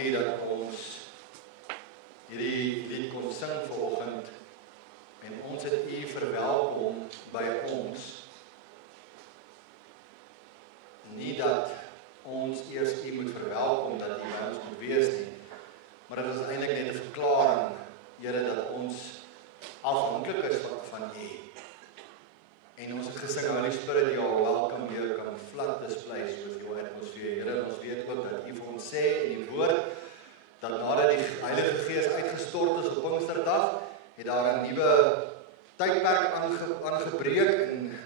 dankie dat ons hierdie lied kon sing vanoggend en ons het u verwelkom by ons. Nie dat ons eers u moet verwelkom dat u by ons moet wees nie, maar dit is eintlik net 'n verklaring, Here, dat ons afhanklik is van u. En ons het gesing, Holy Spirit, you are welcome here, come flood this place with your atmosphere. Here, ons weet ook dat u vir ons sê in die woord, dat nadat die Heilige Gees uitgestort is op Pinksterdag, het daar 'n nuwe tydperk aangebreek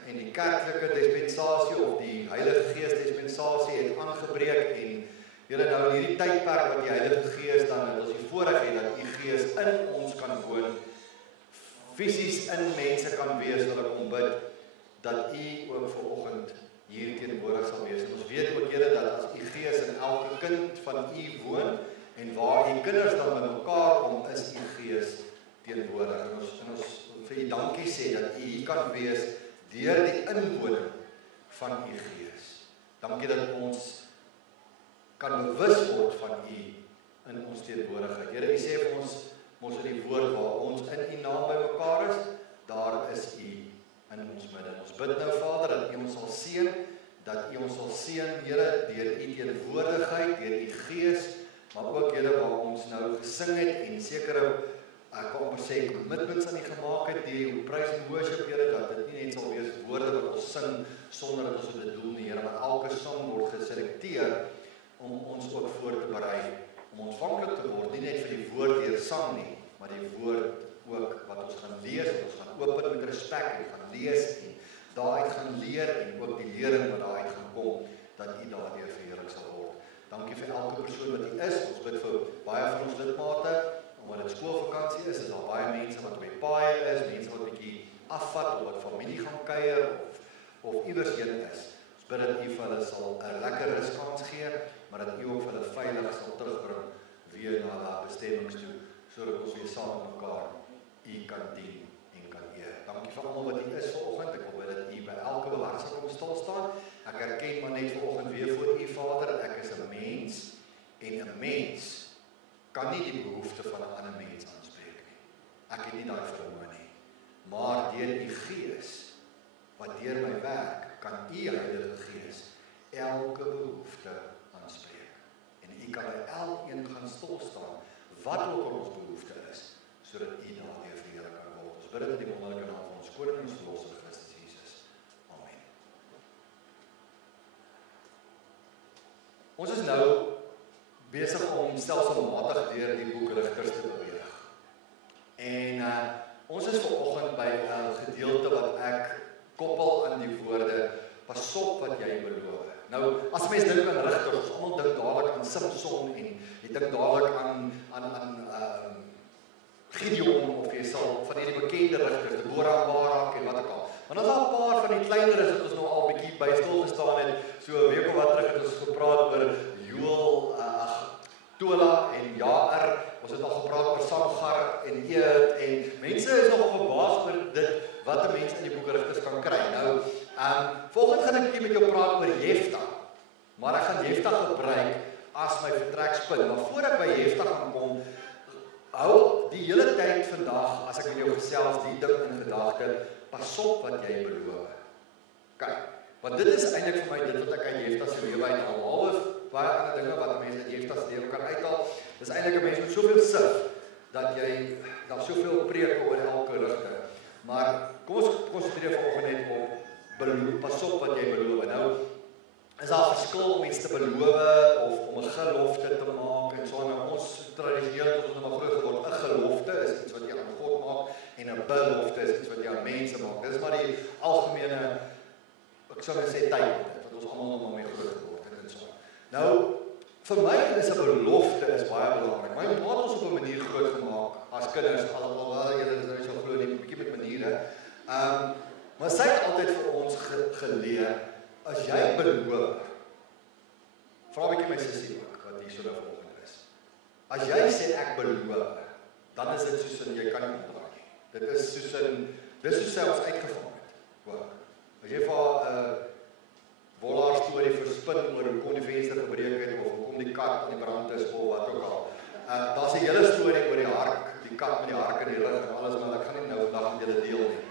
en die kerklike dispensasie of die Heilige Gees dispensasie het aangebreek en Here, nou in hierdie tydperk wat die Heilige Gees dan het ons die voorreg het dat u Gees in ons kan woon, fisies in mense kan wees, wil ek bid dat u ook vanoggend hier teenwoordig sal wees. En ons weet ook, Here, dat as u Gees in elke kind van u woon en waar u kinders dan met mekaar kom, is u Gees teenwoordig. En ons vir u dankie sê dat u hier kan wees deur die inwoning van u Gees. Dankie dat ons kan bewus word van u in ons teenwoordigheid. Here, u sê vir ons in die woord waar ons in u naam by mekaar is, daar is u in ons midde. Ons bid nou, Vader, dat u ons sal seën, Here, deur u teenwoordigheid, deur u Gees, maar ook, Here, waar ons nou gesing het en sekere, ek kan maar sê, commitments aan u gemaak het, deur uw praise and worship, Here, dat dit nie net sal wees woorde wat ons sing sonder dat ons dit doel nie, Here, maar elke sang word geselekteer om ons ook voor te berei, om ontvanklik te word, nie net vir die woord deur sang nie, maar die woord ook wat ons gaan lees, wat ons gaan open met respek en gaan lees en daaruit gaan leer en ook die lering wat daaruit gaan kom, dat u daardeur verheerlik sal word. Dankie vir elke persoon wat u is. Ons bid vir baie van ons lidmate, omdat dit skoolvakansie is daar baie mense wat op die paaie is, mense wat 'n bietjie afvat of wat familie gaan kuier of iewers heen is. Ons bid dat u vir hulle sal 'n lekker ruskans gee, maar dat u ook vir hulle veilig sal terugbring weer na hulle bestemmings toe, sodat ons weer saam met mekaar u kan dien en kan eer. Dankie vir almal wat u is vanoggend. Ek wil bid dat u by elke hart sal kom stil staan. Ek erken maar net vanoggend weer voor u, Vader, ek is 'n mens en 'n mens kan nie die behoefte van 'n ander mens aanspreek nie. Ek het nie daai vermoë nie. Maar deur die Gees wat deur my werk, kan u Heilige Gees elke behoefte aanspreek. En u kan by elkeen gaan stil staan, wat ook ons behoefte is, sodat u daardeur verheerlik kan word. Ons bid dit in die wonderlike naam van ons Koning en ons Verlosser Christus Jesus. Amen. Ons is nou besig om stelselmatig deur die boek Rigters te beweeg. En ons is vanoggend by 'n gedeelte wat ek koppel aan die woorde, pas op wat jy beloof. Nou, as mens dink aan Rigters, ons almal dink dadelik aan Samson en jy dink dadelik aan Gideon, of jy sal van hierdie bekende rigters, Deborah, Barak en wat ook al. Maar dan is daar 'n paar van die kleiner is wat ons nou al bietjie by stil gestaan het. So 'n week of wat terug het ons gepraat oor Joel, Tola en Jaar. Ons het al gepraat oor Samgar en Ehud en mense is nogal verbaas oor dit wat 'n mens in die boek Rigters kan kry. Nou, volgende gaan ek 'n bietjie met jou praat oor Jefta. Maar ek gaan Jefta gebruik as my vertrekspunt. Maar voor ek by Jefta gaan kom, hou die hele tyd vandag, as ek met jou gesels, die ding in gedagte, pas op wat jy beloof. Kyk, want dit is eintlik vir my dit wat ek uit Jefta se lewe uithaal, behalwe baie ander dinge wat mense uit Jefta se lewe kan uithaal. Dis eintlik 'n mens met soveel sif, dat jy daar soveel preek oor elke rigting. Maar kom ons konsentreer vanoggend net op beloof, pas op wat jy beloof. Nou, is daar 'n verskil om iets te beloof of om 'n gelofte te maak en so nou ons tradisioneel tot ons nou maar groot geword, 'n gelofte is iets wat jy aan God maak en 'n belofte is iets wat jy aan mense maak. Dis maar die algemene, ek sou net sê tyd wat ons almal nog mee groot geword het en so. Nou, vir my is 'n belofte is baie belangrik. My ma het ons op 'n manier groot gemaak as kinders, alhoewel julle dit nou nie so glo nie, 'n bietjie met maniere. Maar sy het altyd vir ons geleer, as jy beloof, vra 'n bietjie my sussie ook, wat hier so nou vanoggend is. As jy sê ek beloof, dan is dit soos in jy kan nie omdraai nie. Dit is soos in, dis soos sy ons uitgevang het. Ook. As jy vir haar Wollaar storie verspin oor hoe kom die venster gebreek het of hoe kom die kat aan die brand is of wat ook al. Daar's 'n hele storie oor die hark, die kat met die hark in die rug en alles, maar ek gaan nie nou vandag met julle deel nie.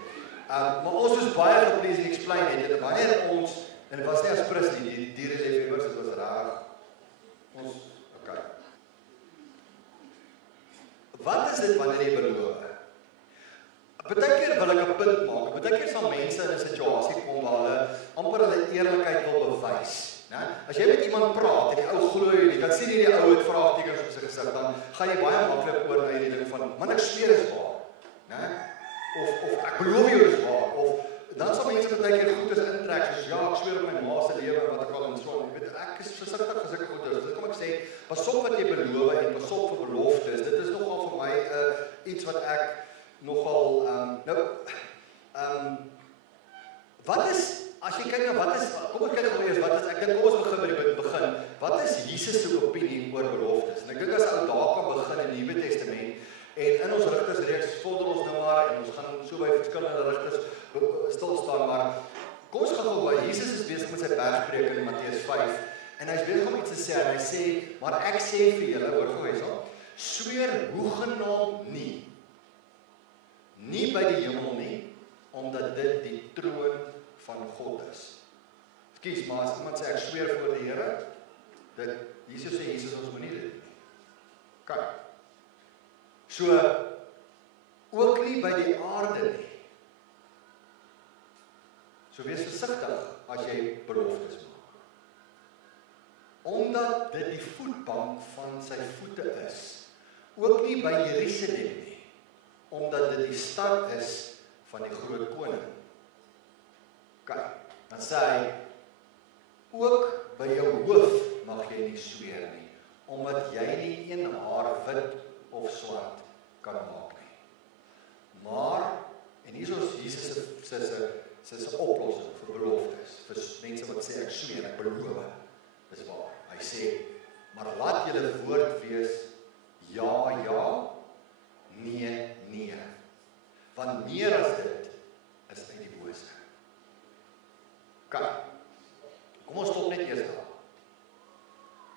Maar ons was baie gepleased en explain het, en wanneer ons, en dit was nie as prins nie, die diereliefhebbers, dit was raar. Ons, okay. Wat is dit wanneer jy beloof? Partykeer wil ek 'n punt maak, partykeer sal mense in 'n situasie kom waar hulle amper hulle eerlikheid wil bewys. As jy met iemand praat en die ou glo jy nie, kan sien jy die ou het vraagtekens op sy gesig, dan gaan jy baie maklik oor na die ding van, man ek sweer is waar. Of ek beloof jou is waar, of dan sal mense partykeer goed is intrek, soos ja, ek sweer op my ma se lewe en wat ek al en so, ek is versigtig as ek goed is, dit kom ek sê, pas op wat jy beloof en pas op vir beloftes, dit is nogal vir my iets wat ek nogal, wat is, as jy kyk na wat is, kom ek kyk gou eers, wat is, ek dink kom ons begin by die begin, wat is Jesus se opinie oor beloftes? En ek dink as ou daar kan begin in die Nuwe Testament, en in ons rigtersreeks volg ons nou maar, en ons gaan so by verskillende rigters stil staan, maar kom ons gaan gou by, Jesus is besig met sy bergpreek in Matteus 5, en hy is besig om iets te sê, en hy sê, maar ek sê vir julle, hoor gou hierso, sweer hoegenaamd nie by die hemel nie, omdat dit die troon van God is. Ekskuus, maar as iemand sê ek sweer voor die Here, dit Jesus sê Jesus ons moet nie dit nie. Kyk. So ook nie by die aarde nie. So wees versigtig as jy beloftes maak. Omdat dit die voetbank van sy voete is. Ook nie by Jerusalem nie. Omdat dit die stad is van die groot koning. Kyk, dan sê hy, ook by jou hoof mag jy nie sweer nie, omdat jy nie een haar wit of swart kan maak nie. Maar, en hier is Jesus se oplossing vir beloftes, vir mense wat sê, ek sweer, ek beloof, dis waar. Hy sê, maar laat julle woord wees, ja, ja, nee, nee. Want meer as dit, is uit die bose. Kyk, kom ons stop net eers daar.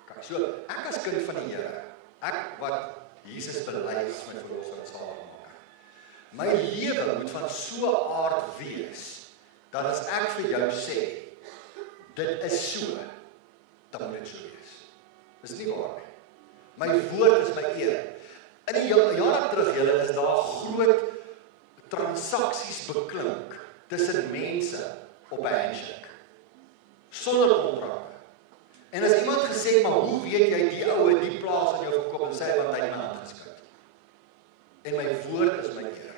Kyk, so, ek as kind van die Here, ek wat Jesus bely as my verlosser en saligmaker. My lewe moet van so 'n aard wees, dat as ek vir jou sê, dit is so, dan moet dit so wees. Dis nie waar nie. My woord is my eer. In die jare terug, julle, is daar groot transaksies beklink tussen mense op 'n handshake. Sonder kontrakte. En as iemand gesê, maar hoe weet jy die ou die plaas aan jou verkoop en sê want hy het my hand geskit. En my woord is my eer.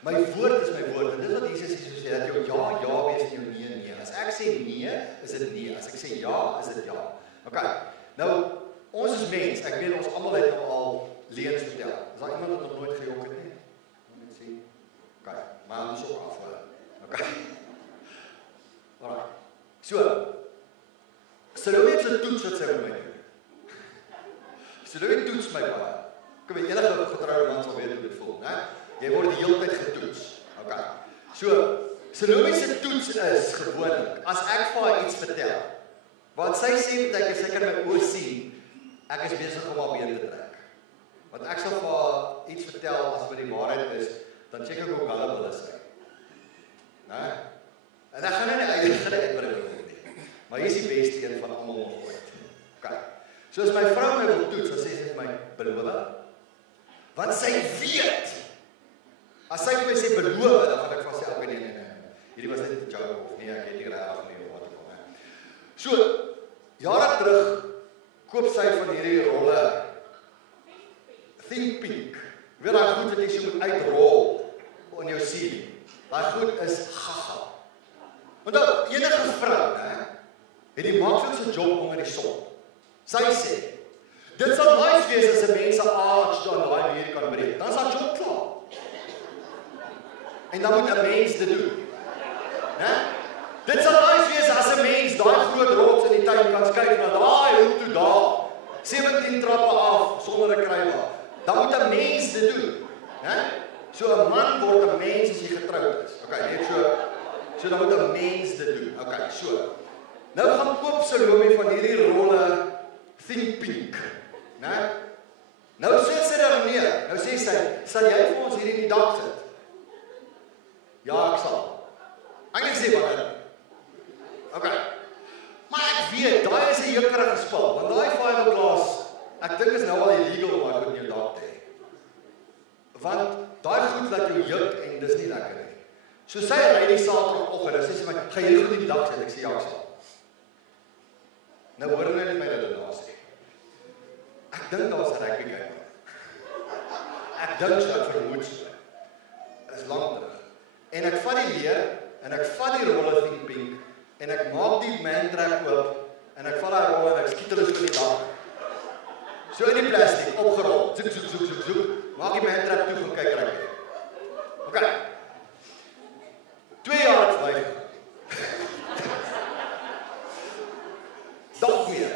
My woord is my woord. En dit wat Jesus sê, dat jou ja, ja wees en jou nee, nee. As ek sê nee, is dit nee. As ek sê ja, is dit ja. Okay. Nou, ons is mens. Ek weet ons almal het nou al leuns vertel. Is daar iemand wat nog nooit gejok het nie? Net sien. Okay, maar ons ook af. Okay. Alright. So, Salome het so toets wat sy met my doen. Salome toets my baie. Kom jy enige getroude man sal weet hoe dit voel, né? Jy word die hele tyd getoets. Okay. So, Salome se toets is gewoonlik as ek vir haar iets vertel. Want sy sê baie keer sy kan my oë sien. Ek is besig om haar been te trek. Want ek sal vir haar iets vertel as wat die waarheid is, dan check ek hoe gullible is sy. Né? En ek gaan nou nie uitbring nie. Maar hier is die beste een van almal nog ooit. Okay. So as my vrou my wil toets, dan sê sy vir my, beloof. Want sy weet. As sy vir my sê beloof, dan gaan ek vas sê, okay, nee. Hierdie was net 'n joke of nee, ek het nie regtig nie wat ek wil. So, jare terug koop sy van hierdie rolle Think Pink. Weet daai goed wat jy so moet uitrol in jou siening. Daai goed is gaga. Want dan enige vrou, hè, het die maklikste job onder die son. Sy sê, dit sal nice wees as 'n mens se arch dan daai muur kan breek. Dan is haar job klaar. En dan moet 'n mens dit doen. Né? Dit sal nice wees as 'n mens daai groot rots in die tuin kan skuif na daai hoek toe daar. 17 trappe af sonder 'n krywa. Dan moet 'n mens dit doen. Né? So 'n man word 'n mens as jy getroud is. Okay, net so dan moet 'n mens dit doen. Okay, so. Nou gaan koop Salome van hierdie rolle Think Pink, né? Nou sê sy dan nee. Nou sê sy, sal jy vir ons hier in die dak sit? Ja, ek sal. Ek sê wat? OK. Maar ek weet, daai is 'n jukkerige spul, want daai fiberglass, ek dink is nou al illegal om dit in jou dak te hê. Want daai goed laat jou juk en dis nie lekker nie. So sy ry die Saterdagoggend en sê sy my, "Gaan jy goed in die dak sit?" Ek sê ja, ek sal. Nou hoor hulle net my redenasie. Ek dink daar's 'n rugby game. Ek dink so, ek vermoed so. Dit is lank terug. En ek vat die leer en ek vat die rolle Think Pink en ek maak die mantrap oop en ek vat daai rolle en ek skiet hulle so in die dak. So in die plastiek opgerol. Zoek. Maak die mantrap toe van kyk rugby. OK. 2 jaar het verby. Dalk meer.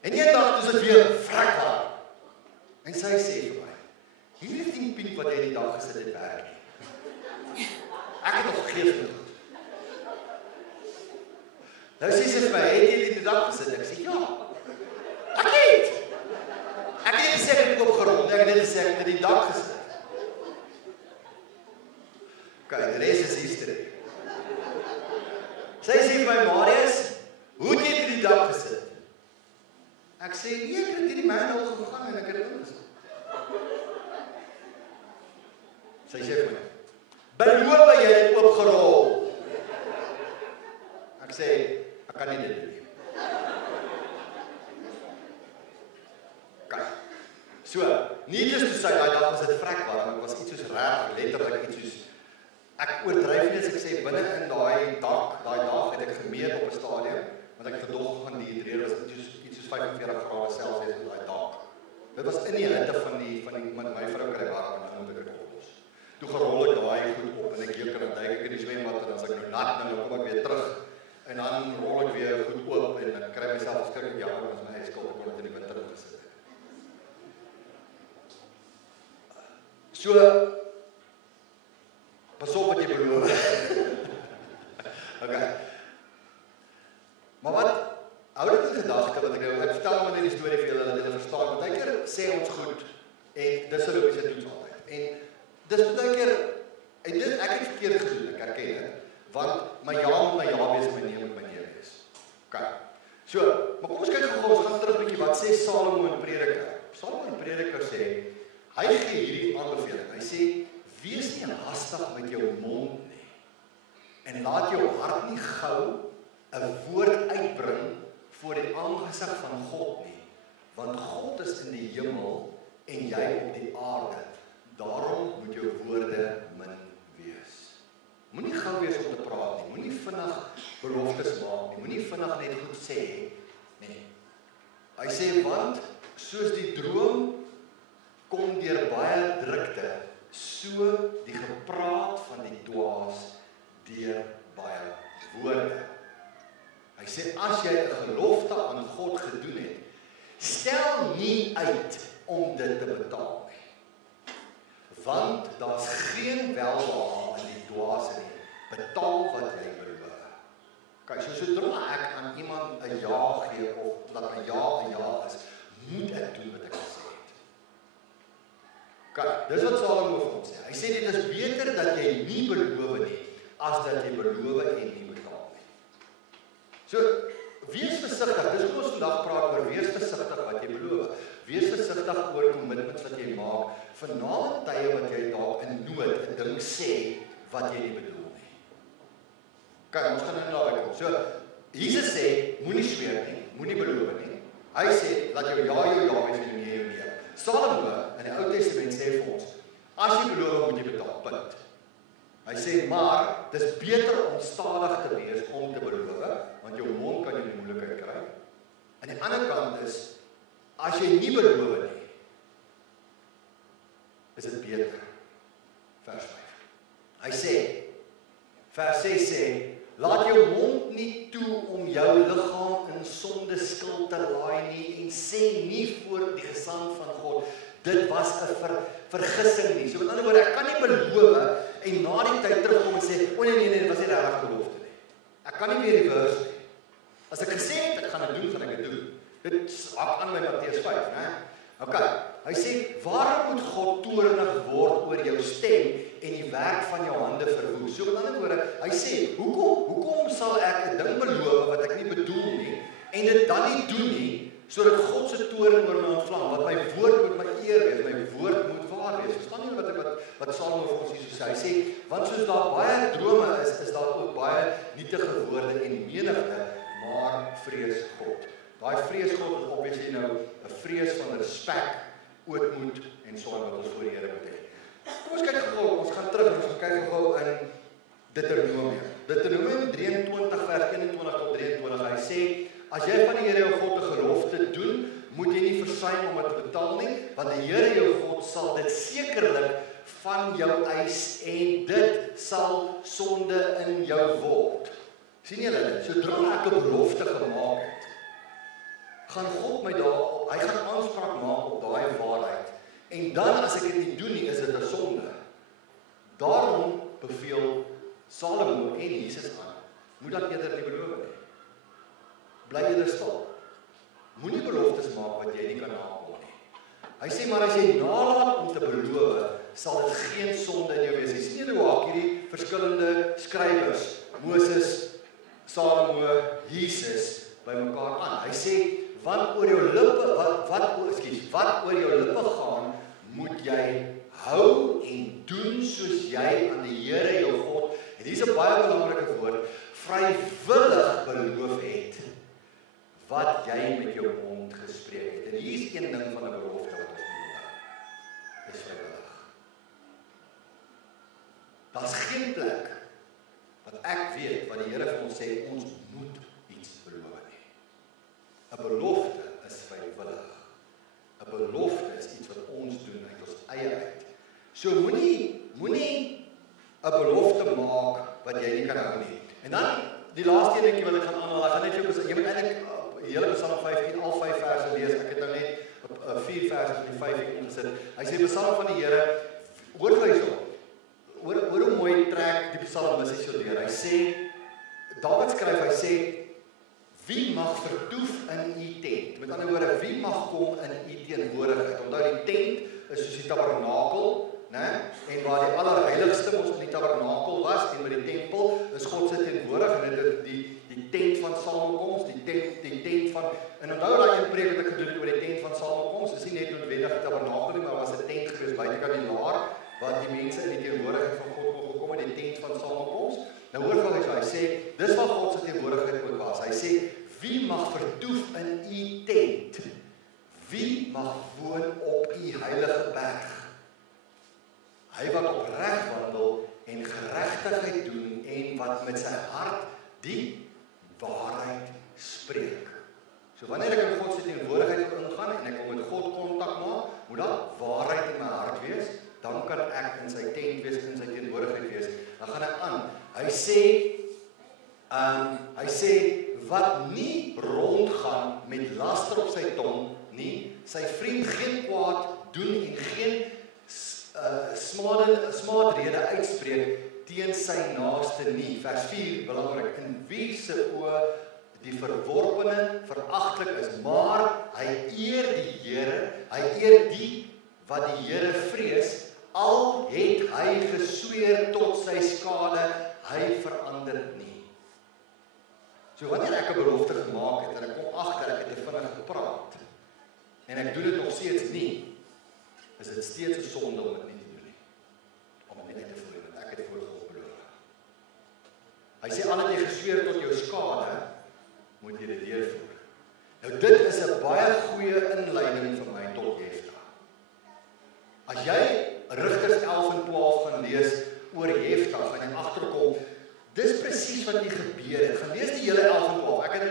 En eendag is dit weer vrek warm. En sy sê vir my, hierdie Think Pink wat jy in die dag gesit het werk nie. Ek het nog vergeet genoeg. Nou sê sy vir my, het jy in die dag gesit? Ek sê ja. Ek het. Ek het nie gesê ek het opgerol, ek het net gesê ek het in die dag gesit. Kijk, de rest is history. Sy sê vir my, Marius, hoe het jy in die dak gesit? Ek sê, nee, ek het hierdie manhole gegaan en ek het dit ingesit. Sy sê vir my, beloof jy het opgerol? Ek sê, ek kan nie dit doen nie. Kijk, so, needless to say, daai dag was dit vrek warm, ek was iets soos reg, letterlik iets soos, ek oordryf nie as ek sê, binne in daai dag het ek gemeet op 'n stadium, want ek verdog gaan dehydreer, was iets soos 45 grade Celsius in daai dag. Dit was in die hitte van my vrou kry warm en dan moet ek dit oplos. Toe gerol ek daai goed op en ek juk en duik ek in die swembad en dan as ek nou nat nou kom ek weer terug en dan rol ek weer goed oop en ek kry myself verskriklik jammer as my ijskald ek word in die winter gesit. So pas op wat jy beloof. OK. Maar wat, hou dit in gedagte wat ek vertel maar net die storie vir julle, dat julle verstaan, want baie keer sê ons goed, en dis hoe logiese toets altyd. En dis baie keer, en dit, ek het verkeerd gedoen, ek herken dit, want my ja moet my ja wees, my nee moet my nee wees. OK. So, maar kom ons kyk gou, ons gaan terug 'n bietjie, wat sê Salomo in Prediker? Salomo in Prediker sê, hy gee hierdie aanbeveling, hy sê, wees nie hastig met jou mond nie, en laat jou hart nie gou 'n woord uitbring voor die aangesig van God nie, want God is in die hemel en jy op die aarde, daarom moet jou woorde min wees. Moenie gou wees om te praat nie, moenie vinnig beloftes maak nie, moenie vinnig net goed sê nie. Hy sê, want soos die droom kom deur baie drukte, so die gepraat van die dwaas deur baie woorde. Hy sê, as jy 'n gelofte aan God gedoen het, stel nie uit om dit te betaal nie. Want daar's geen welbehae in die dwaase nie. Betaal wat jy beloof. Kyk, so sodra ek aan iemand 'n ja gee, of dat 'n ja is, moet ek doen wat ek gesê het. Kyk, dis wat Salomo vir ons sê. Hy sê, dit is beter dat jy nie beloof nie, as dat jy beloof en nie betaal nie. So, wees versigtig, dis hoe ons vandag praat oor, wees versigtig wat jy beloof. Wees versigtig oor commitments wat jy maak, vanaand tye wat jy dalk in nood 'n ding sê, wat jy nie bedoel nie. Kyk, ons gaan nou daarby kom. So, Jesus sê, moenie sweer nie, moenie beloof nie. Hy sê, laat jou ja wees en jou nee jou nee. Salomo, in die Ou Testament sê vir ons, as jy beloof, moet jy betaal, punt. Hy sê, maar, dis beter om stadig te wees om te beloof, want jou mond kan jy in die moeilikheid kry. Aan die ander kant is, as jy nie beloof nie, is dit beter. Vers 5. Hy sê, vers 6 sê, laat jou mond nie toe om jou liggaam in sonde skuld te laai nie, en sê nie voor die gesag van God, dit was 'n vergissing nie. So met ander woorde, ek kan nie beloof en na die tyd terugkom en sê, o nee, dit was nie regtig belofte nie. Ek kan nie weer reverse nie. As ek gesê het, ek gaan dit doen, gaan ek dit doen. Dit hak aan by Matteus 5, né? Okay, hy sê, waarom moet God toornig word oor jou stem en die werk van jou hande verwoes? So met ander woorde, hy sê, hoekom sal ek 'n ding beloof wat ek nie bedoel nie, en dit dan nie doen nie, sodat God se toorn oor my ontvlam, wat my woord moet my eer wees, my woord moet waar wees. Verstaan jy wat Salomo vir ons hier sê? Hy sê, want soos daar baie drome is daar ook baie nietige woorde en menigte, maar vrees God. Daai vrees God is obviously nou 'n vrees van respek, ootmoed en so wat ons voor die Here moet hê. Kom ons kyk gou, ons gaan terug, ons gaan kyk gou in Deuteronomium. Deuteronomium 23 vers 21 tot 23. Hy sê, as jy van die Here jou God 'n gelofte doen, moet jy nie versuim om dit te betaal nie, want die Here jou God sal dit sekerlik van jou eis en dit sal sonde in jou word. Sien julle dit? Sodra ek 'n belofte gemaak het, gaan God my hy gaan aanspraak maak op daai waarheid. En dan as ek dit nie doen nie, is dit 'n sonde. Daarom beveel Salomo en Jesus aan, moet dat eerder nie beloof nie. Bly eerder stil. Moenie beloftes maak wat jy nie kan nakom nie. Hy sê, maar as jy nalat om te beloof, sal dit geen sonde in jou wees. Jy sien hoe haak hierdie verskillende skrywers, Moses, Salomo, Jesus, by mekaar aan. Hy sê, wat oor jou lippe, wat oor jou lippe gaan, moet jy hou en doen soos jy aan die Here jou God, en hier is 'n baie belangrike woord, vrywillig beloof het, wat jy met jou mond gespreek het. En hier is een ding van 'n belofte wat ons moet hou. Dis vrywillig. Daar's geen plek wat ek weet, wat die Here vir ons sê, ons moet iets beloof nie. 'n belofte is vrywillig. 'n belofte is iets wat ons doen uit ons eie uit. So moenie 'n belofte maak wat jy nie kan hou nie. En dan die laaste dingetjie wat ek gaan aanhaal, ek gaan net vir jy moet eintlik die hele Psalm 15 al 5 verse lees. Ek het nou net 4 verse van die 5 ingesit. Hy sê Psalm van die Here, hoor gou hierso. Hoor hoe mooi trek die psalmis hier so deur. Hy sê, Dawid skryf, hy sê, wie mag vertoef in u tent? Met ander woorde, wie mag kom in u teenwoordigheid? Onthou die tent is soos die tabernakel, né? En waar die allerheiligste ons in die tabernakel was en by die tempel is God se teenwoordig en dit is die tent van samekoms, die tent van, en onthou daai een preek wat ek gedoen het oor die tent van samekoms, is nie net noodwendig die tabernakel nie, maar was 'n tent gewees buitekant die laar waar die mense in die teenwoordigheid van God kon gekom in die tent van samekoms. Nou hoor gou hy sê, dis waar God se teenwoordigheid ook was. Hy sê, wie mag vertoef in u tent? Wie mag woon op u heilige berg? Hy wat opreg wandel en geregtigheid doen en wat met sy hart die waarheid spreek. So wanneer ek in God se teenwoordigheid ingaan en ek wil met God kontak maak, moet daar waarheid in my hart wees, dan kan ek in sy tent wees, in sy teenwoordigheid wees. Dan gaan ek aan. Hy sê wat nie rondgaan met laster op sy tong nie, sy vriend geen kwaad doen en geen smaadrede uitspreek teen sy naaste nie. Vers 4, belangrik, in wie se oë die verworpene veragtelik is, maar hy eer die Here, hy eer die wat die Here vrees, al het hy gesweer tot sy skade, hy verander nie. So wanneer ek 'n belofte gemaak het en ek kom agter ek het te vinnig gepraat en ek doen dit nog steeds nie, is dit steeds 'n sonde om dit nie te doen nie. Om dit nie te voer, want ek het voor God beloof. Hy sê al het jy gesweer tot jou skade, moet jy dit deurvoer. Nou dit is 'n baie goeie inleiding vir my tot Jefta. As jy Rigters 11 en 12 gaan lees oor Jefta, gaan jy agterkom, dis presies wat hier gebeur het. Gaan lees die hele 11 en 12. Ek het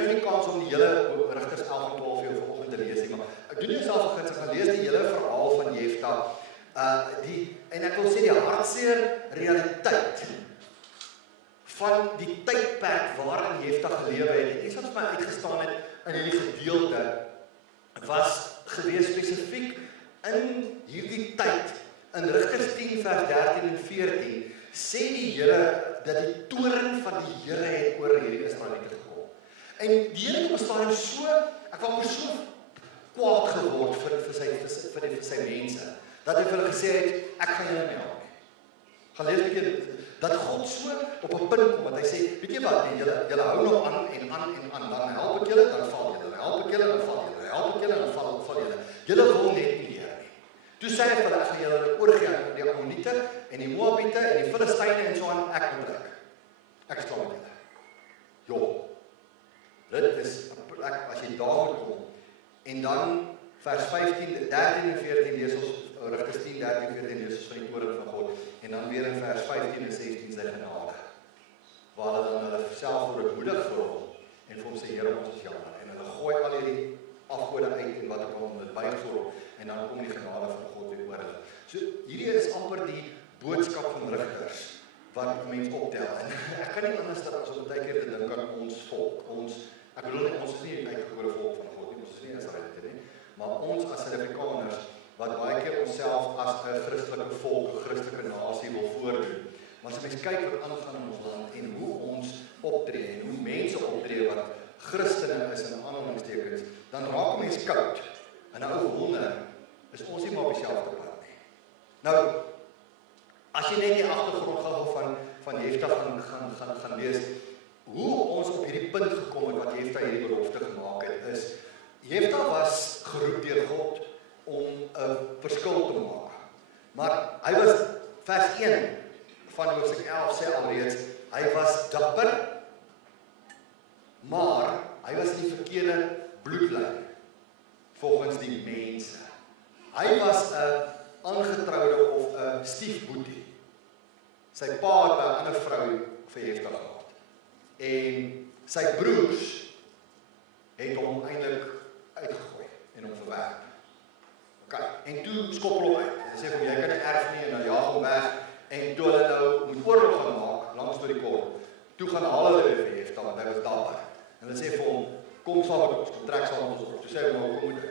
nou nie kans om die hele Rigters 11 en 12 vir jou vanoggend te lees nie, maar ek doen jouself 'n guns, ek gaan lees die hele verhaal van Jefta. En ek wil sê die hartseer realiteit van die tydperk waarin Jefta gelewe het. Iets wat vir my uitgestaan het in hierdie gedeelte was gewees spesifiek in hierdie tyd, in Rigters 10 vers 13 en 14, sê die Here dat die toorn van die Here het oor hierdie Israeliete gekom. En die Here het op 'n stadium so, ek wou so kwaad geword vir sy mense, dat hy vir hulle gesê het, ek gaan julle nie help nie. Gaan lees 'n bietjie, dat God so op 'n punt kom, wat hy sê, weet jy wat, julle hou nog aan en aan, dan help ek julle, dan val julle, dan help ek julle, dan val julle, dan help ek julle, dan val julle. Julle wil net nie leer nie. Toe sê hy vir hulle, ek gaan julle oorgee aan die Ammoniete, en die Moabiete, en die Filistyne, en so aan, ek onttrek. Ek is klaar met julle. Jo, dit is, as jy daar moet kom, en dan vers 15, 13 en 14 lees ons, Rigters 10, 13 en 14 lees ons van die toorn van God, en dan weer in vers 15 en 16 sy genade, waar hulle dan hulle self verootmoedig vir hom, en vir hom sê, Here, ons is jammer, en hulle gooi al hierdie afgode uit, en wat ek hom dit buig vir hom, en dan kom die genade van God weer oor hulle. So, hierdie is amper die boodskap van Rigters, wat mense optel, en ek kan nie anders dan as om baie keer te dink aan ons volk, ek bedoel nie, ons is nie 'n uitgekore volk van God nie, ons is nie Israeliete nie, maar ons as Suid-Afrikaners, wat baie keer onsself as 'n Christelike volk, 'n Christelike nasie wil voordoen. Maar as mens kyk wat aangaan in ons land en hoe ons optree en hoe mense optree wat Christene is in aanhalingstekens, dan raak mense koud. En nou wonder, is ons nie maar op dieselfde pad nie. Nou, as jy net die agtergrond van Jefta gaan lees, hoe ons op hierdie punt gekom het wat Jefta hierdie belofte gemaak het, is Jefta was geroep deur God om 'n verskil te maak. Maar hy was, vers 1 van hoofstuk 11 sê alreeds, hy was dapper, maar hy was in die verkeerde bloedlyn, volgens die mense. Hy was 'n aangetroude of 'n stiefboetie. Sy pa het by 'n ander vrou vir Jefta gehad. En sy broers het hom eintlik uitgegooi en hom verwerp. Okay, en toe skop hom uit. Hy sê vir hom, jy kan nie erf nie, en dan jaag hom weg. En toe hulle nou moet oorlog gaan maak, langs door die kort, toe gaan haal hulle weer vir Jefta, want hy was dapper. En hulle sê vir hom, kom saam met ons, kom trek saam met ons op. Toe sê hy, maar kom moet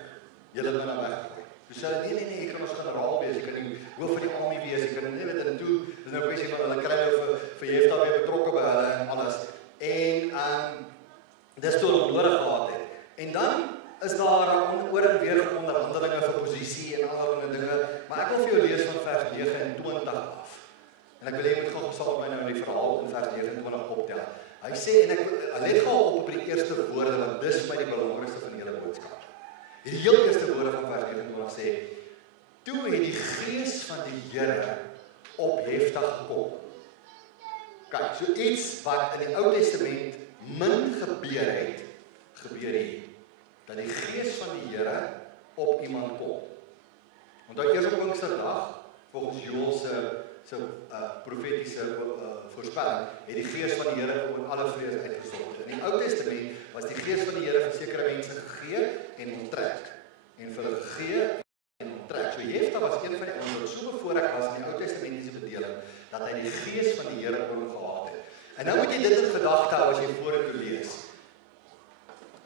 julle my nou weggooi. Toe sê hulle, nee, jy kan ons generaal wees, jy kan nie hoof van die army wees, jy kan nie weet, en toe, dis nou 'n kwessie van hulle kry nou vir Jefta weer betrokke by hulle en alles. En dis toe hulle nodig gehad het. En dan is daar oor en weer onderhandelinge vir posisie en allerlei dinge, maar ek wil vir jou lees van vers 29 af. En ek wil jy moet gou saam met my nou in die verhaal in vers 29 optel. Hy sê, en ek let gou op by die eerste woorde, want dis by die belangrikste van die hele boodskap. Die heel eerste woorde van vers 29 sê, toe het die gees van die Here op Jefta gekom. Kyk, so iets wat in die Ou Testament min gebeur het, gebeur hier. Dat die gees van die Here op iemand kom. Onthou eers op Pinksterdag, volgens Joël se profetiese voorspelling, het die gees van die Here oor alle vlees uitgestort. In die Ou Testament was die gees van die Here vir sekere mense gegee en onttrek. En vir hulle gegee en onttrek. So Jefta was een van die ouens wat so bevoorreg was in die Ou Testamentiese bedeling, dat hy die gees van die Here oor hom gehad het. En nou moet jy dit in gedagte hou as jy vorentoe lees.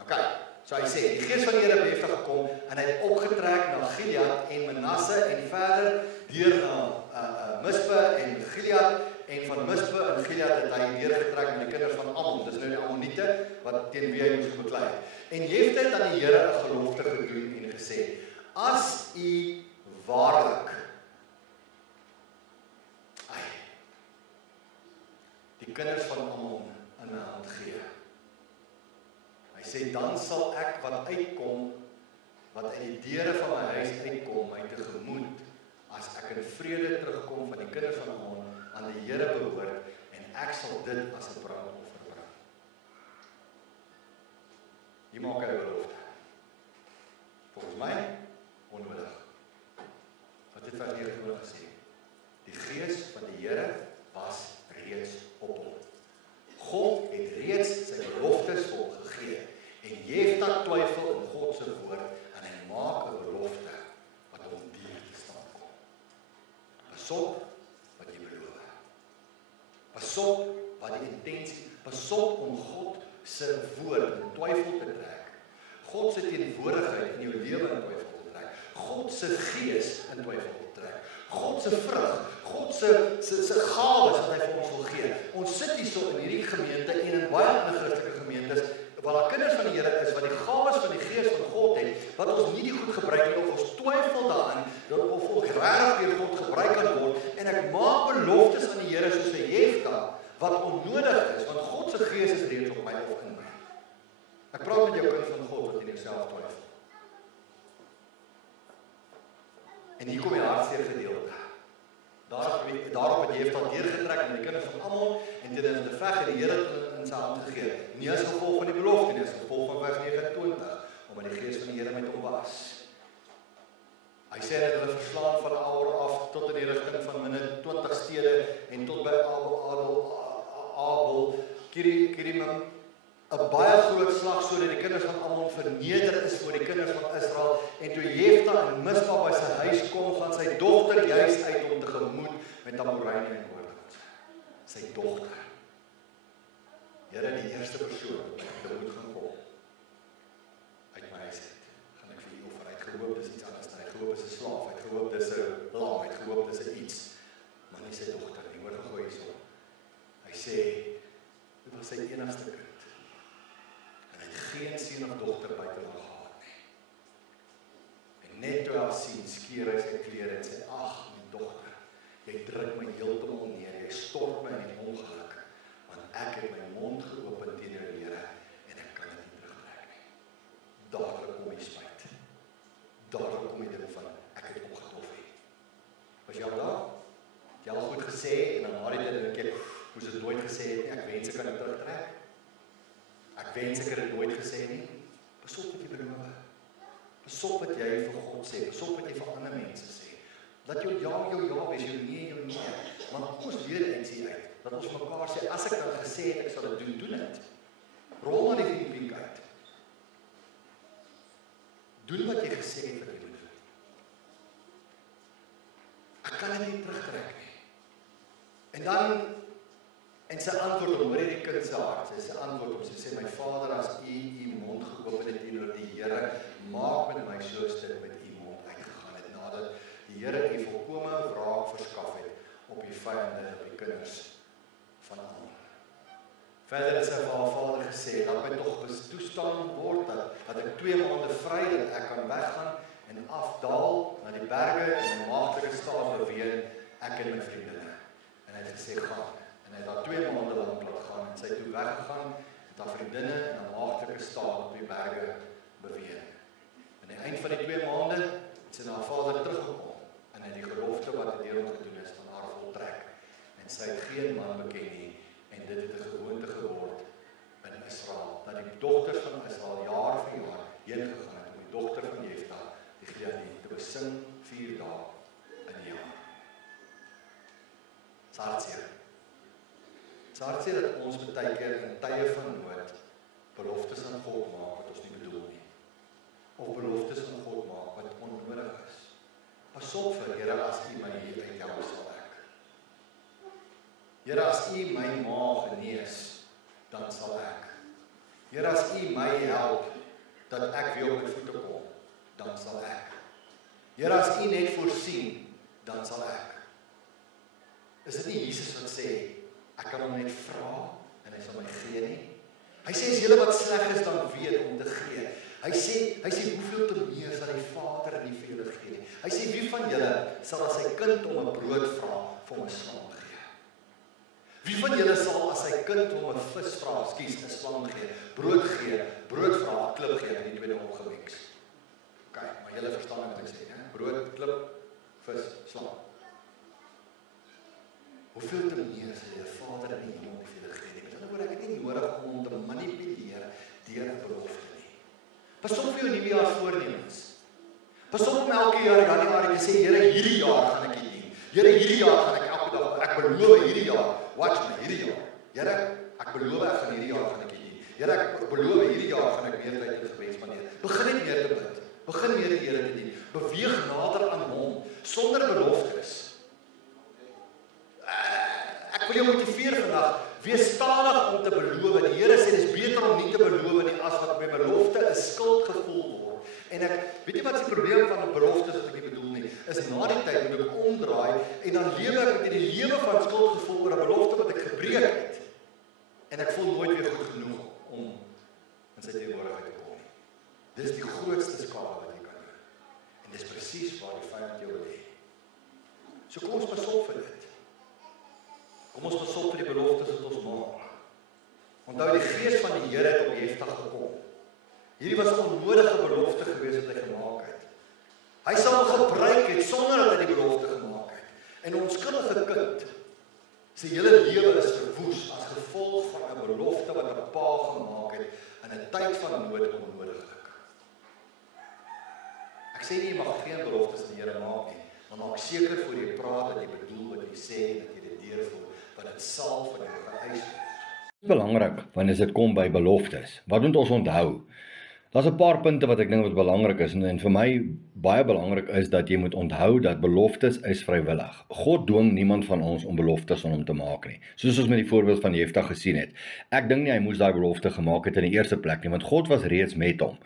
Okay. So hy sê, die gees van die Here het Jefta gekom, en hy het opgetrek na Gilead en Manasse, en verder deur na Mispe en Gilead, en van Mispe en Gilead het hy deurgetrek met die kinders van Ammon, dis nou die Ammoniete, wat teen wie hy moes beklei. En Jefta het aan die Here 'n gelofte gedoen en gesê, as u waarlik die kinders van Ammon in my hand gee, hy sê, dan sal ek wat uitkom, wat uit die deure van my huis uitkom, my tegemoet, as ek in vrede terugkom van die kinders van Ammon, aan die Here behoort, en ek sal dit as 'n brandoffer bring. Hier maak hy 'n belofte. Volgens my, onnodig. Wat het vers 29 gesê? Die gees van die Here was reeds op hom. God het reeds sy beloftes vir hom gegee, en Jefta twyfel in God se woord, en hy maak 'n belofte wat hom deur te staan kom. Pas op wat jy beloof. Pas op wat die intensie, pas op om God se woord in twyfel te trek. God se teenwoordigheid in jou lewe in twyfel te trek. God se gees in twyfel te trek. God se vrug, God se gawes wat hy vir ons wil gee. Ons sit hierso in hierdie gemeente en in baie ander Christelike gemeentes wat daar kinders van die Here is, wat die gawes van die Gees van God het, wat ons nie die goed gebruik nie, of ons twyfel daarin, dat of ons regtig deur God gebruik kan word, en ek maak beloftes aan die Here soos 'n Jefta, wat onnodig is, want God se Gees is reeds op my of in my. Ek praat met jou kind van God, wat in jouself twyfel. En hier kom die hartseer gedeelte. Daarop het Jefta deurgetrek met die kinders van Ammon, en teen hulle te veg en die Here het in sy hand gegee. Nie as gevolg van die belofte nie, as gevolg van vers 29, omdat die Gees van die Here met hom was. Hy sê dat hulle verslaan van Aar af tot in die rigting van minne 20 stede en tot by Abel, Kirimim, 'n baie groot slag sodat die kinders van Ammon verneder is voor die kinders van Israel. En toe Jefta in Mispa by sy huis kom, gaan sy dogter juis uit om tegemoet met tamboeryne en oorlog. Sy dogter. Here, die eerste persoon wat moet gaan kom uit my huis uit. Gaan ek vir u offer. Hy het gehoop dis iets anders. Hy het gehoop dis 'n slaaf. Hy het gehoop dis 'n lam. Hy het gehoop dis 'n iets. Maar nie sy dogter nie. Hoor gou hierso. Hy sê dit was sy enigste kind. Geen seun of dogter buite hom gehad nie. En net toe haar sien, skeer hy sy klere en sê, ag, my dogter, jy druk my heeltemal neer, jy stort my in die ongeluk, want ek het my mond geopen teenoor die Here, en ek kan dit nie terugtrek nie. Dadelik kom die spyt. Dadelik kom die ding van, ek het opgetoffie. Was jy al daar? Jy al goed gesê, en dan na die ding, ek moes het nooit gesê het nie, ek wens ek kan dit terugtrek. Ek wens ek het dit nooit gesê nie. Pas op wat jy beloof. Pas op wat jy vir God sê. Pas op wat jy vir ander mense sê. Laat jou ja wees, jou nee. Maar ons leer eens hier uit, dat ons mekaar sê, as ek dan gesê het, ek sal dit doen, doen het. Rol maar die vriendpink uit. Doen wat jy gesê het wat jy moet doen. Ek kan dit nie terugtrek nie. En dan en sy antwoord om, hoor die kind se hart, sy antwoord om, sy sê, my Vader, as u mond geopen het teenoor die Here, maak met my soos dit met u mond uitgegaan het, nadat die Here u volkome wraak verskaf het op die vyande, op die kinders van Ammon. Verder het sy vir haar vader gesê, laat my tog toestaan word, dat ek 2 maande vry, dat ek kan weggaan en afdaal na die berge en my maagtelike staat beweeg, ek en my vriendinne. En hy het gesê, gaan. En hy het daar 2 maande lang laat gaan, en sy het toe weggegaan, met haar vriendinne en haar maagtelike staat op die berge beweeg. En aan die eind van die 2 maande, het sy na haar vader teruggekom, en hy die gelofte wat hy deur hom gedoen is, van haar voltrek. En sy het geen man beken nie, en dit het 'n gewoonte geword in Israel, dat die dogters van Israel jaar vir jaar heen gegaan het, om die dogter van Jefta, die Gileadite, te besing 4 dae in die jaar. Hartseer. Dit is hartseer dat ons baie keer in tye van nood beloftes aan God maak wat ons nie bedoel nie. Of beloftes aan God maak wat onnodig is. Pas op vir Here, as u my hier uit jou sal ek. Here, as u my ma genees, dan sal ek. Here, as u my help, dat ek weer op my voete kom, dan sal ek. Here, as u net voorsien, dan sal ek. Is dit nie Jesus wat sê, ek kan hom net vra, en hy sal my gee nie? Hy sê, as julle wat sleg is, dan weet om te gee. Hy sê, hoeveel te meer sal die Vader nie vir julle gee nie? Hy sê, wie van julle sal as sy kind om 'n brood vra, vir hom 'n slang gee? Wie van julle sal as sy kind om 'n vis vra, 'n slang gee, brood vra, 'n klip gee, en die tweede opgemix? OK, maar julle verstaan wat ek sê, hè? Brood, klip, vis, slang. Hoeveel te meer sal die Vader in die hemel vir julle gee? Met ander woorde, ek het nie nodig om te manipuleer deur 'n belofte nie. Pas op vir jou nuwejaars voornemens. Pas op om elke jaar Januarie te sê, Here, hierdie jaar gaan ek dit doen. Here, hierdie jaar gaan ek elke dag, ek beloof hierdie jaar, watch my, hierdie jaar. Here, ek beloof ek gaan hierdie jaar gaan ek dit doen. Here, ek beloof hierdie jaar gaan ek meer tyd in gebed spandeer. Begin net meer te bid. Begin meer die Here te dien. Beweeg nader aan hom sonder beloftes. Ek wil jou motiveer vandag, wees stadig om te beloof. Die Here sê, dis beter om nie te beloof nie, as wat by belofte 'n skuldgevoel word. En weet jy wat is die probleem van 'n belofte, wat ek nie bedoel nie, is na die tyd moet ek omdraai, en dan lewe ek met die lewe van skuldgevoel oor 'n belofte wat ek gebreek het. En ek voel nooit weer goed genoeg om dis die grootste skade wat jy kan doen. En dis presies waar die vyand jou wil hê. So kom ons pas op vir dit. Kom ons pas op vir die beloftes wat ons maak. Onthou, die gees van die Here het op Jefta gekom. Hierdie was 'n onnodige belofte gewees wat hy gemaak het. Hy sal hom gebruik het sonder dat hy die belofte gemaak het. En 'n onskuldige kind, sy hele lewe is verwoes as gevolg van 'n belofte wat 'n pa gemaak het in 'n tyd van nood onnodiglik. Ek sê nie jy mag geen beloftes aan die Here maak nie, maar maak seker voor jy praat dat jy bedoel wat jy sê en dat jy dit deurvoer, want dit sal van jou vereis word. Dit is belangrik wanneer dit kom by beloftes. Wat moet ons onthou? Daar's 'n paar punte wat ek dink wat belangrik is en vir my baie belangrik is dat jy moet onthou dat beloftes is vrywillig. God dwing niemand van ons om beloftes aan hom te maak nie. Soos ons met die voorbeeld van Jefta gesien het. Ek dink nie hy moes daai belofte gemaak het in die eerste plek nie, want God was reeds met hom.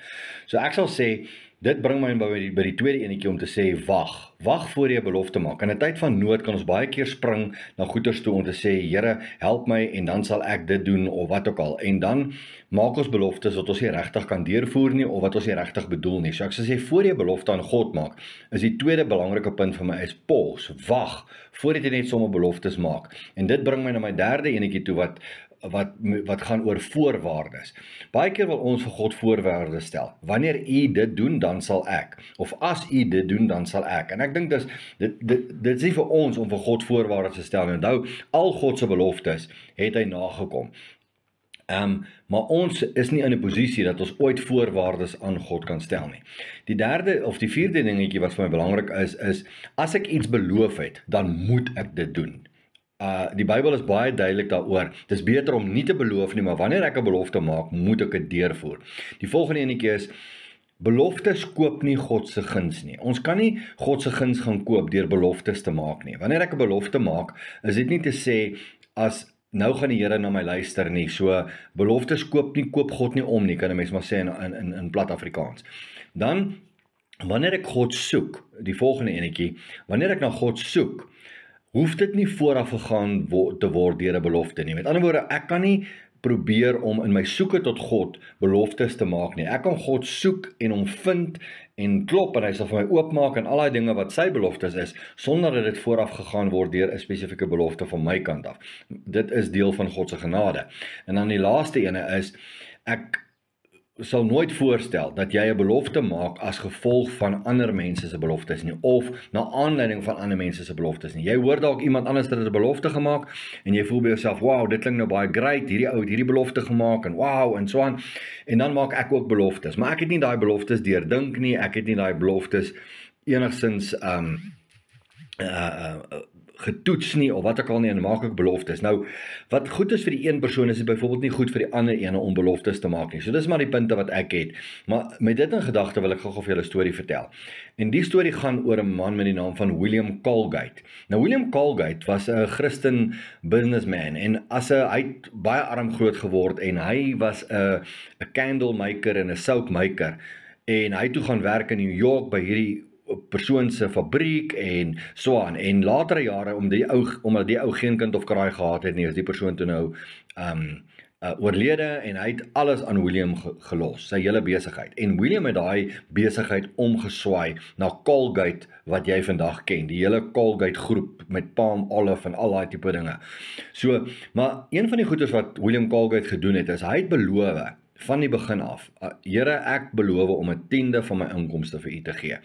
So ek sal sê, dit bring my by die tweede enetjie om te sê, wag voor jy 'n belofte maak. In 'n tyd van nood kan ons baie keer spring na goeters toe om te sê, Here, help my en dan sal ek dit doen of wat ook al. En dan maak ons beloftes wat ons nie regtig kan deurvoer nie of wat ons nie regtig bedoel nie. So ek sal sê, voor jy 'n belofte aan God maak, is die tweede belangrike punt vir my is pause, wag, voordat jy net sommer beloftes maak. En dit bring my na my derde enetjie toe wat gaan oor voorwaardes. Baie keer wil ons vir God voorwaardes stel. Wanneer u dit doen, dan sal ek. Of as u dit doen, dan sal ek. En ek dink dit is nie vir ons om vir God voorwaardes te stel. En onthou, al God se beloftes het hy nagekom. Maar ons is nie in 'n posisie dat ons ooit voorwaardes aan God kan stel nie. Die derde of die vierde dingetjie wat vir my belangrik is as ek iets beloof het, dan moet ek dit doen. Die Bybel is baie duidelik daaroor. Dis beter om nie te beloof nie, maar wanneer ek 'n belofte maak, moet ek dit deurvoer. Die volgende enetjie is, beloftes koop nie God se guns nie. Ons kan nie God se guns gaan koop deur beloftes te maak nie. Wanneer ek 'n belofte maak, is dit nie te sê, as nou gaan die Here na my luister nie. So, beloftes koop God nie om nie, kan 'n mens maar sê in plat Afrikaans. Dan, wanneer ek God soek, die volgende enetjie, wanneer ek na God soek, hoef dit nie vooraf gegaan te word deur 'n belofte nie. Met ander woorde, ek kan nie probeer om in my soeke tot God beloftes te maak nie. Ek kan God soek en hom vind en klop en hy sal vir my oopmaak en al die dinge wat sy beloftes is, sonder dat dit vooraf gegaan word deur 'n spesifieke belofte van my kant af. Dit is deel van God se genade. En dan die laaste ene is, ek sal nooit voorstel dat jy 'n belofte maak as gevolg van ander mense se beloftes nie, of na aanleiding van ander mense se beloftes nie. Jy hoor dalk iemand anders het 'n belofte gemaak en jy voel by jouself, wow, dit klink nou baie great, hierdie ou het hierdie belofte gemaak en wow en so aan. En dan maak ek ook beloftes, maar ek het nie daai beloftes deurdink nie, ek het nie daai beloftes enigsins getoets nie, of wat ook al nie, en maak ek beloftes. Nou, wat goed is vir die een persoon, is dit byvoorbeeld nie goed vir die ander ene om beloftes te maak nie. So dis maar die punte wat ek het. Maar met dit in gedagte wil ek gou vir julle 'n storie vertel. En die storie gaan oor 'n man met die naam van William Colgate. Nou, William Colgate was 'n Christen businessman en hy het baie arm groot geword en hy was 'n candle maker en 'n soap maker. En hy toe gaan werk in New York by hierdie persoon se fabriek en so aan. En latere jare, omdat die ou geen kind of kraai gehad het nie, is die persoon toe nou oorlede en hy het alles aan William gelos, sy hele besigheid. En William het daai besigheid omgeswaai na Colgate wat jy vandag ken, die hele Colgate groep met Palm Olive en al daai tipe dinge. So, maar een van die goeders wat William Colgate gedoen het, is hy het beloof van die begin af, Here, ek beloof om 'n 10de van my inkomste vir u te gee.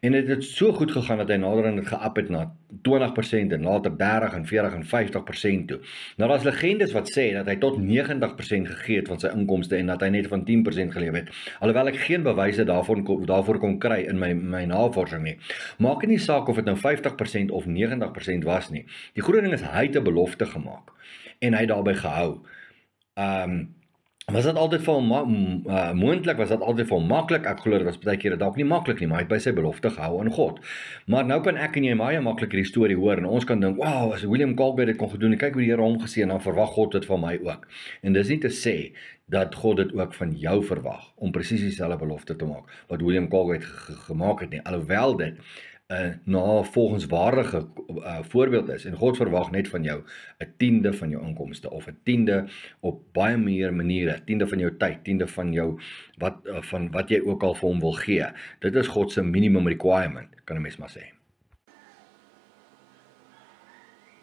En dit het so goed gegaan dat hy naderhand dit geap het na 20% en later 30 en 40 en 50% toe. Nou, daar's legendes wat sê dat hy tot 90% gegee het van sy inkomste en dat hy net van 10% geleef het. Alhoewel ek geen bewyse daarvoor kon kry in my navorsing nie. Maak dit nie saak of dit nou 50% of 90% was nie. Die groot ding is, hy het 'n belofte gemaak en hy het daarby gehou. Was dit altyd vir hom moontlik? Was dit altyd vir hom maklik? Ek glo dit was baie kere dalk nie maklik nie, maar hy het by sy belofte gehou aan God. Maar nou kan ek en jy baie maklik hierdie storie hoor en ons kan dink, wow, as William Colgate dit kon gedoen, en kyk hoe die Here hom gesien, dan verwag God dit van my ook. En dis nie te sê dat God dit ook van jou verwag om presies dieselfde belofte te maak wat William Colgate gemaak het nie. Alhoewel dit navolgenswaardige voorbeeld is, en God verwag net van jou 'n tiende van jou inkomste, of 'n tiende op baie meer maniere, tiende van jou tyd, tiende van jou, van wat jy ook al vir hom wil gee. Dit is God se minimum requirement, kan 'n mens maar sê.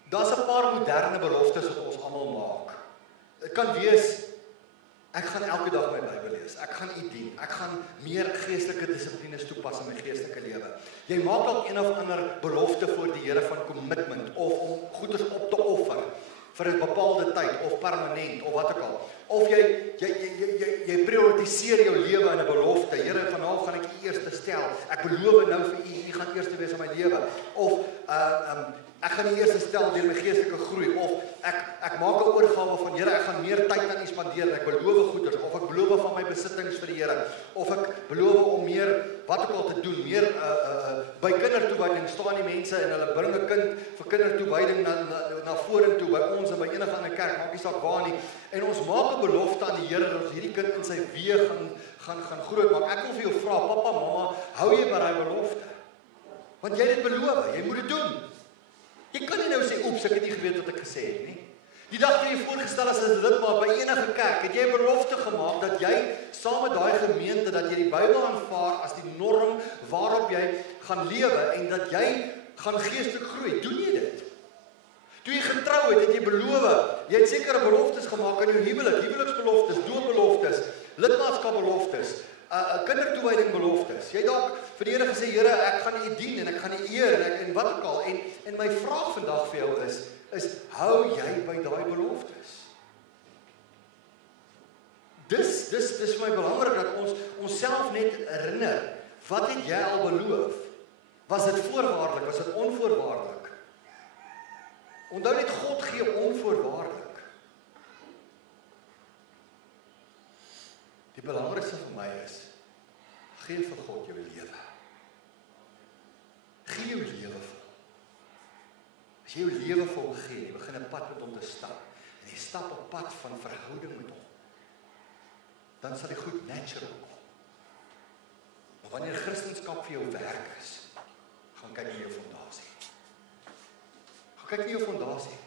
Daar's 'n paar moderne beloftes wat ons almal maak. Dit kan wees, ek gaan elke dag my Bybel lees, ek gaan U dien, ek gaan meer geestelike dissiplines toepas in my geestelike lewe. Jy maak dalk een of ander belofte voor die Here van commitment, of om goeders op te offer vir 'n bepaalde tyd, of permanent, of wat ook al. Of jy prioritiseer jou lewe in 'n belofte. Here, vanaand gaan ek U eerste stel. Ek beloof nou vir U, U gaan eerste wees in my lewe. Of ek gaan U eerste stel deur my geestelike groei, of ek maak 'n oorgawe van Here, ek gaan meer tyd aan U spandeer, ek beloof goeders, of ek beloof van my besittings vir die Here, of ek beloof om meer wat ook al te doen, meer by kindertoewyding staan die mense en hulle bring 'n kind vir kindertoewyding na vorentoe by ons en by enige ander kerk, maak nie saak waar nie, en ons maak 'n belofte aan die Here dat ons hierdie kind in sy weë gaan groot maak. Ek wil vir jou vra, pappa, mamma, hou jy by daai belofte? Want jy het dit beloof, jy moet dit doen. Jy kan nie nou sê, oeps, ek het nie geweet wat ek gesê het nie. Die dag toe jy voorgestel as 'n lidmaat by enige kerk, het jy 'n belofte gemaak dat jy saam met daai gemeente, dat jy die Bybel aanvaar as die norm waarop jy gaan lewe en dat jy gaan geestelik groei. Doen jy dit? Toe jy getrou het, het jy beloof, jy het sekere beloftes gemaak in jou huwelik, huweliksbeloftes, doopbeloftes, lidmaatskapbeloftes, kindertoewyding beloftes. Jy het dalk vir die Here gesê, Here, ek gaan U dien en ek gaan U eer en wat ook al. En my vraag vandag vir jou is hou jy by daai beloftes? Dis vir my belangrik dat ons onsself net herinner, wat het jy al beloof? Was dit voorwaardelik, was dit onvoorwaardelik? Onthou net, God gee onvoorwaardelik. Die belangrikste vir my is, gee vir God jou lewe. Gee jou lewe vir hom. As jy jou lewe vir hom gee, jy begin 'n pad met hom te stap, en jy stap 'n pad van verhouding met hom, dan sal die goed natural kom. Maar wanneer Christendom vir jou werk is, gaan kyk na jou fondasie. Gaan kyk na jou fondasie.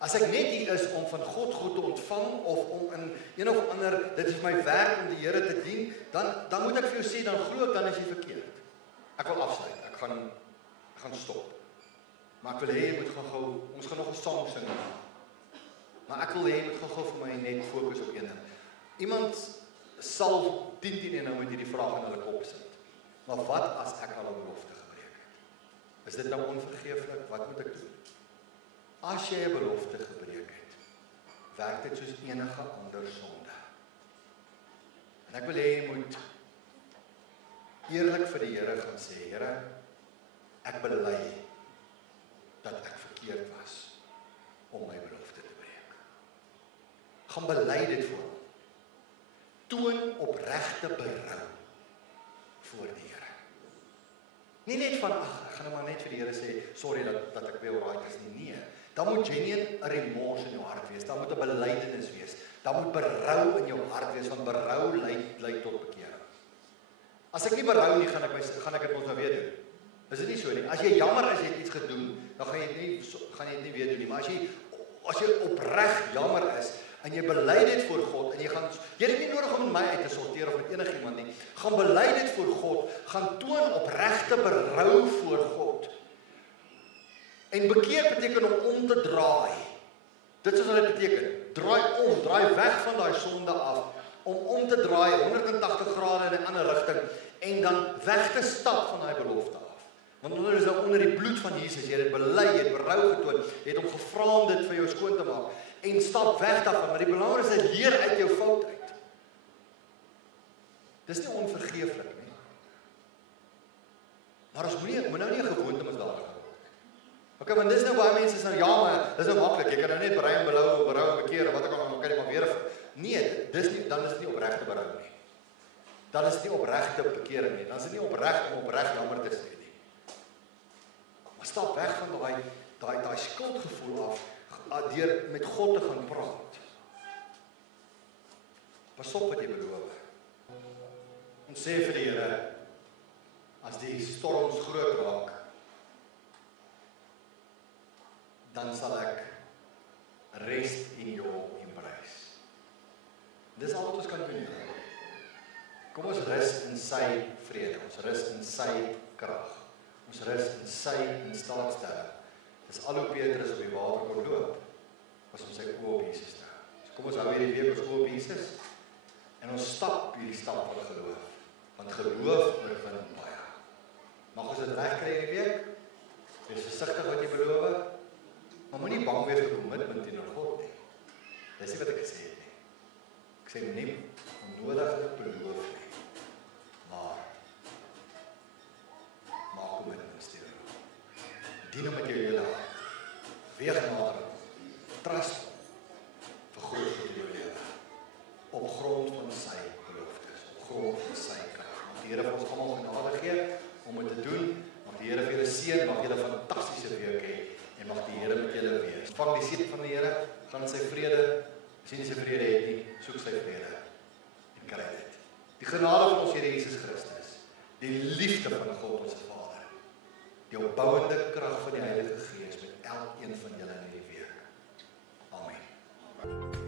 As ek net hier is om van God goed te ontvang, of om in een of ander, dit is my werk om die Here te dien, dan moet ek vir jou sê, dan glo ek, dan is jy verkeerd. Ek wil afsluit, ek gaan stop. Maar ek wil hê, jy moet gou, ons gaan nog 'n song sing. Maar ek wil hê, jy moet gou vir my net fokus op een ding. Iemand sal 10 nou met hierdie vraag in hulle kop sit. Maar wat as ek al 'n belofte gebreek het? Is dit nou onvergeeflik? Wat moet ek doen? As jy 'n belofte gebreek het, werk dit soos enige ander sonde. En ek wil hê jy moet eerlik vir die Here gaan sê, Here, ek bely dat ek verkeerd was om my belofte te breek. Gaan bely dit voor hom. Toon opregte berou voor die Here. Nie net van, ek gaan nou maar net vir die Here sê, sorry dat ek weer alright is nie. Nee, dan moet genuine remorse in jou hart wees, dan moet 'n belydenis wees, dan moet berou in jou hart wees, want berou lei tot bekering. As ek nie berou nie, gaan ek dit mos nou weer doen. Is dit nie so nie? As jy jammer is jy het iets gedoen, dan gaan jy dit nie weer doen nie, maar as jy opreg jammer is, en jy bely dit voor God, en jy het nie nodig om my uit te sorteer of met enigiemand nie, gaan bely dit voor God, gaan toon opregte berou voor God. En bekeer beteken om te draai. Dit is wat dit beteken. Draai weg van daai sonde af, om te draai 180 grade in 'n ander rigting, en dan weg te stap van daai belofte af. Want onder is nou onder die bloed van Jesus, jy het dit bely, jy het berou getoon, jy het hom gevra om dit vir jou skoon te maak, en stap weg daarvan, maar die belangrikste is, leer uit jou fout uit. Dis nie onvergeeflik nie. Maar ons moet nou nie 'n gewoonte misdadig word. Okay, want dis nou baie mense is nou, ja, maar dis nou maklik, jy kan nou net berou en bekeer, en wat ek al kan jy maar weer. Nee, dan is dit nie opregte berou nie. Dan is dit nie opregte bekering nie. Dan is dit nie opreg om opreg jammer te sê nie. Maar stap weg van daai skuldgevoel af, deur met God te gaan praat. Pas op wat jy beloof. En sê vir die Here, as die storms groot raak, dan sal ek rest in your embrace. Dis al wat ons kan doen. Kom ons rus in sy vrede, ons rus in sy krag, ons rus in sy instaatstelling. Dis al hoe Petrus op die water kon loop, was om sy oë op Jesus te hou. So kom ons hou hierdie week ons oë op Jesus, en ons stap hierdie stap van geloof, want geloof oorwin baie. Mag ons dit regkry in die week, wees versigtig wat jy beloof, maar moenie bang wees vir commitment teenoor God nie. Dis nie wat ek gesê het nie. Ek sê nie onnodig beloof nie, maar maak commitments teenoor God. Dien hom met jou hele hart. Weeg nader, trust hom, vir groot goed in jou lewe, op grond van sy beloftes, op grond van sy krag. Mag die Here vir ons almal genade gee om dit te doen. Mag die Here vir julle seën, mag julle 'n fantastiese week hê en mag die Here met julle wees. Vang die seën van die Here, gaan in sy vrede, as jy nie sy vrede het nie, soek sy vrede en kry dit. Die genade van ons Here Jesus Christus, die liefde van God ons Vader, die opbouende krag van die Heilige Gees met elkeen van julle in hierdie week. Amen.